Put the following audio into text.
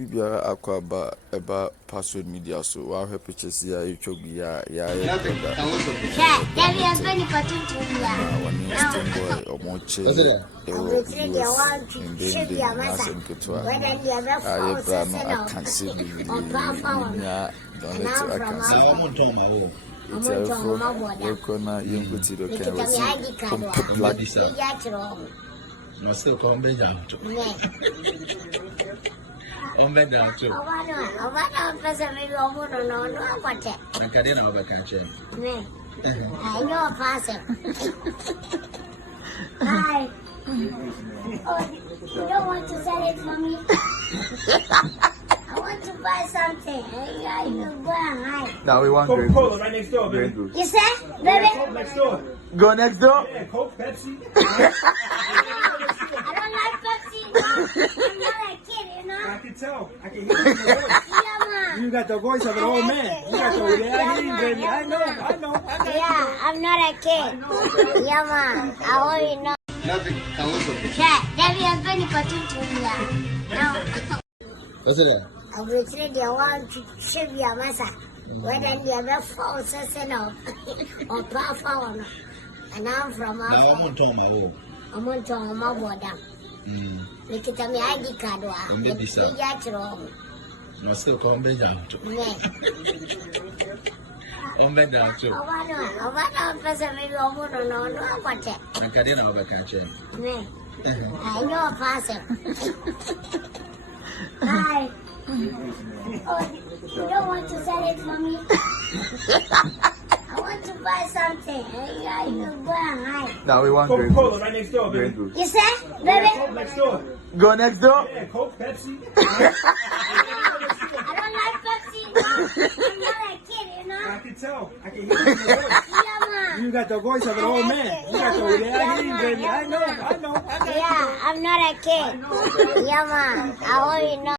Bibiara akwaba eba password media so wa hwe pictures ya etwogu ya ya brother. Daddy has been to Wani Stoneboy omoche ndende nasem ketwa aye bra no akanse bibili nya donate akanse Yekona yunguti do can was black no still come be down to on be down to pesa maybe almost no what it. and kadena over catch I know faster. Hi. Oh, you don't want to sell it for me? I want to buy something. Yeah, you go and hide. Now we want Coca-Cola right next door, baby. You said, baby? Coke next door. Go next door. Yeah, Coke, Pepsi. I don't like Pepsi. No. I'm not a kid, you know? I can tell. I can hear you in your voice. Yeah, man. You got the voice of an old man. You got the yeah, baby. I know. Yeah, I'm not a kid. Yeah, man. I already know. nothing can also be Yeah, Daddy has been to now. what's it I will say they want to shave your massa. Whether they are false citizen or powerful or not. And I'm from now I'm on top my own I'm on to my border. Look at me ID card. no still come be down to on be down to I want to person maybe almost no what it. and kadena over catch I know faster. Hi. Oh, you don't want to sell it for me? I want to buy something. Yeah, you go and hide. Now we want Coca-Cola right next door, baby. You said, Coke baby? next door. Go next door. Yeah, Coke, Pepsi. I don't like Pepsi. No. I'm not a kid, you know? I can tell. I can hear you in your voice. Yeah, man. You got the voice of an old man. You got the yeah, baby. I know. Yeah, I'm not a kid. Yeah, man. I already know.